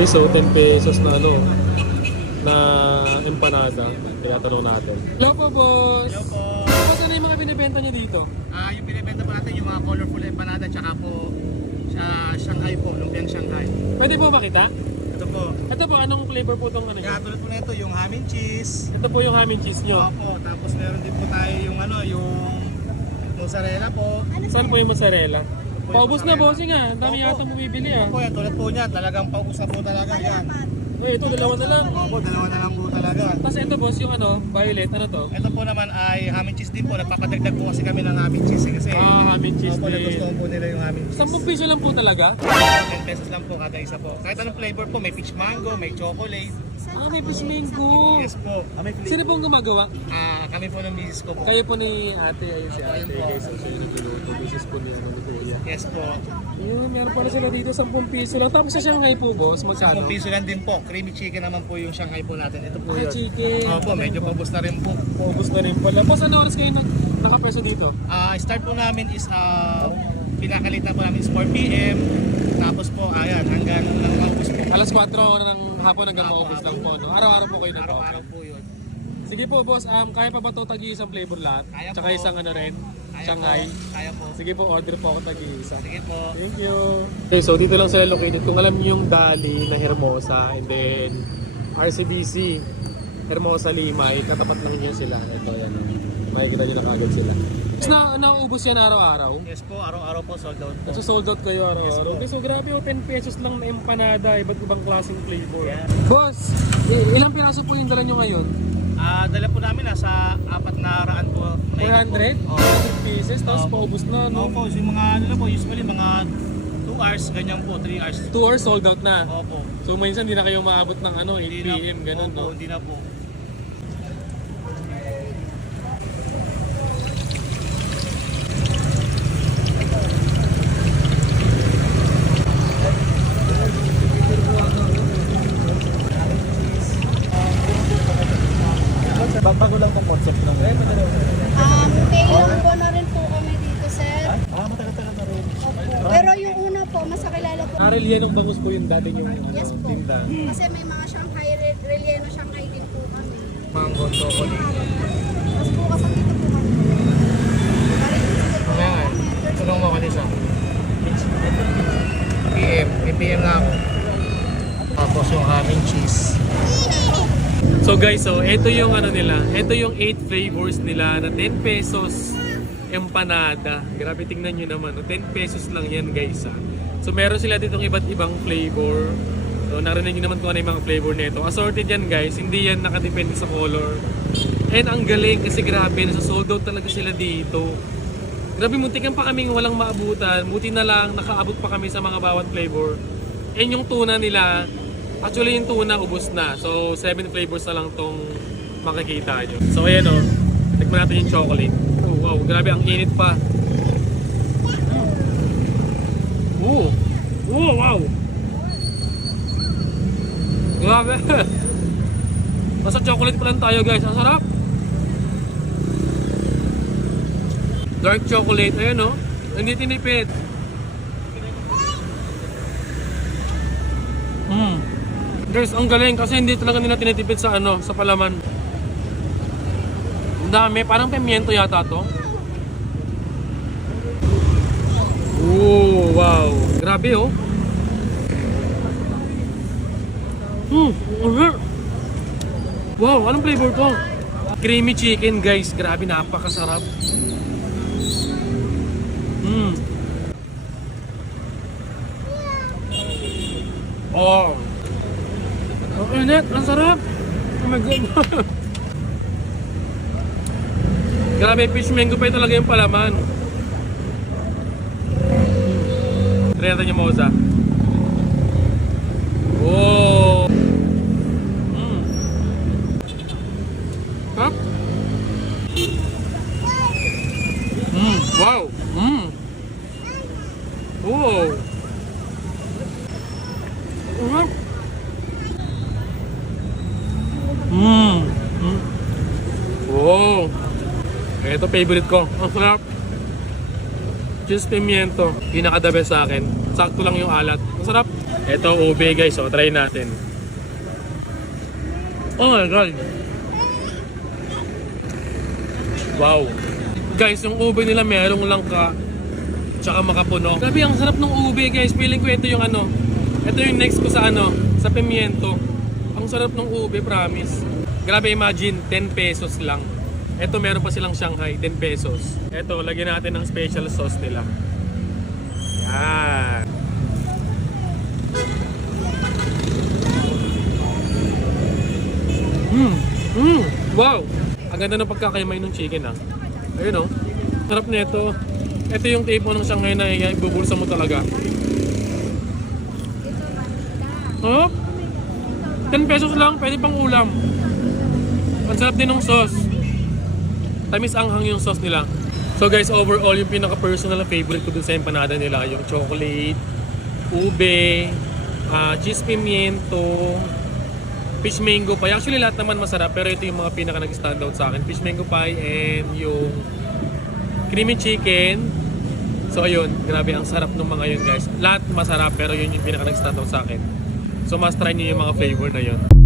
Okay, so 10 pesos na ano, na empanada. Kaya tanong natin. Hello po, boss. Hello po. Boss, ano yung mga binibenta niyo dito? Yung binibenta po natin yung mga colorful empanada tsaka po sa Shanghai po, lumpiang Shanghai. Pwede po ba kita? Ito po. Ito po, anong flavor po itong ano niyo? Katulad po na ito, yung ham and cheese. Ito po yung ham and cheese nyo. Opo, tapos meron din po tayo yung yung mozzarella po. Saan po yung mozzarella? Paubos na, bossing ah. Ang dami Opo. yata bumibili ah. Opo, yan, tulad po niya, talagang paubos na po talaga yan. Uy, ito, dalawa na lang. Opo, dalawa na lang po talaga. Tapos ito, boss, yung ano, violet, ano to? Ito po naman ay ham and cheese din po. Nagpapadagdag po kasi kami ng ham and cheese kasi Ham and cheese opo, din. nagustuhan po nila yung ham and cheese. 10 piso lang po talaga? 10 pesos lang po kada isa po. Kahit anong flavor po, may peach mango, may chocolate. May fish mango. Yes po. Sino pong gumagawa? Kami po ng misis ko po. Kayo po ni ate, ayun si ate. Ayun po. Guys, so siya yung nagluluto. Business po niya, ni Kuya. Yes po. Yun, meron pala sila dito, 10 piso lang. Tapos sa Shanghai po, boss, 10 magkano? piso lang din po. Creamy chicken naman po yung Shanghai po natin. Ito po Ah, yun. chicken. Opo, medyo paubos na rin po. Paubos na rin pala. Boss, ano oras kayo nakapeso dito? Start po namin is pinakalitan po namin is 4 p.m. Tapos po, ayan, hanggang maubos po. Alas 4 ng hapon hanggang maubos lang po, no? Araw-araw po kayo nag-open. Araw-araw po yun. Sige po, boss, kaya pa ba ito tagi-isang flavor lahat? Kaya Tsaka po. isang ano rin, Kaya Shanghai. Po. Kaya po. Sige po, order po ako tagi-isa. Sige po. Thank you. Okay, so dito lang sila located. Kung alam niyo yung Dali na Hermosa and then RCBC Hermosa Limay, katapat lang niya sila. Ito, yan. Makikita niyo na kaagad sila. Tapos nauubos yan araw-araw. Yes po, araw-araw po sold out po. So sold out kayo araw-araw. Yes, Okay, so grabe, 10 pesos lang na empanada, iba't ibang klaseng flavor. Yeah. Boss, ilang piraso po yung dala nyo ngayon? Dala po namin nasa 400 po. 400? Oo. 400 pieces, tapos Opo. paubos na, no? Opo, yung mga ano po, usually mga 2 hours, ganyan po, 3 hours. 2 hours sold out na. Opo. So minsan hindi na kayo maabot ng 8 Hindi na- PM, ganun, Opo, no? hindi na po. Bago lang pong concept ng Taylor po na rin po kami dito, sir. matagal-tagal na rin. Opo. Pero yung una po, mas nakilala po. Relleno bangus po yung dati yung Yes po. tinda. Kasi may mga Shanghai, Relleno Shanghai din po kami. Mango, chocolate. Mas bukas ang dito po kami. Kaya nga, tulong mo kanisa. PM, may PM na ako. Tapos yung ham and cheese. So guys, so ito yung ano nila, ito yung 8 flavors nila na 10 pesos empanada. Grabe, tingnan nyo naman, no? 10 pesos lang yan guys ha. So meron sila ditong iba't ibang flavor. So narinig nyo naman kung ano yung mga flavor nito. Assorted yan guys, hindi yan nakadepende sa color. And ang galing kasi grabe, nasa sold out talaga sila dito. Grabe, muntikan pa kaming walang maabutan. Buti na lang, nakaabot pa kami sa mga bawat flavor. And yung tuna nila, actually yung tuna ubos na. So 7 flavors na lang tong makikita nyo. So ayan o, tikman natin yung chocolate. Oh, wow, grabe, ang init pa. Oh, oh wow. Grabe. Basta chocolate pa lang tayo guys, ang sarap. Dark chocolate, ayan o. Hindi tinipid. Guys, ang galing kasi hindi talaga nila tinitipid sa ano, sa palaman. Ang dami, parang pimiento yata to. Oh, wow. Grabe oh. Okay. Wow, anong flavor to? Creamy chicken guys, grabe, napakasarap. Oh. Ang init, ang sarap. Oh my God. Grabe, fish mango pa talaga yung palaman. Try natin yung moza. Oh. Huh? Wow. Oh. Wow. Ito favorite ko. Ang sarap. Cheese pimiento. Pinaka the best sa akin. Sakto lang yung alat. Ang sarap. Ito ube guys, so try natin. Oh my god. Wow. Guys, yung ube nila merong langka tsaka makapuno. Grabe, ang sarap ng ube guys. Feeling ko ito yung ano. Ito yung next ko sa ano, sa pimiento. Ang sarap ng ube, promise. Grabe, imagine 10 pesos lang. Ito meron pa silang Shanghai, 10 pesos. Ito, lagyan natin ng special sauce nila. Yan. Wow! Ang ganda ng pagkakaimay ng chicken ah. Ayun oh. Sarap nito. Ito yung tipo ng Shanghai na ibubulsa mo talaga. Oh? 10 pesos lang, pwede pang ulam. Ang sarap din ng sauce. Tamis anghang yung sauce nila. So guys, overall yung pinaka-personal favorite ko dun sa empanada nila, yung chocolate, ube, cheese pimiento, fish mango pie. Actually lahat naman masarap, pero ito yung mga pinaka nag-standout sa akin. Fish mango pie and yung creamy chicken. So ayun, grabe ang sarap ng mga yun guys. Lahat masarap pero yun yung pinaka nag-standout sa akin. So must try nyo yung mga flavor na yun.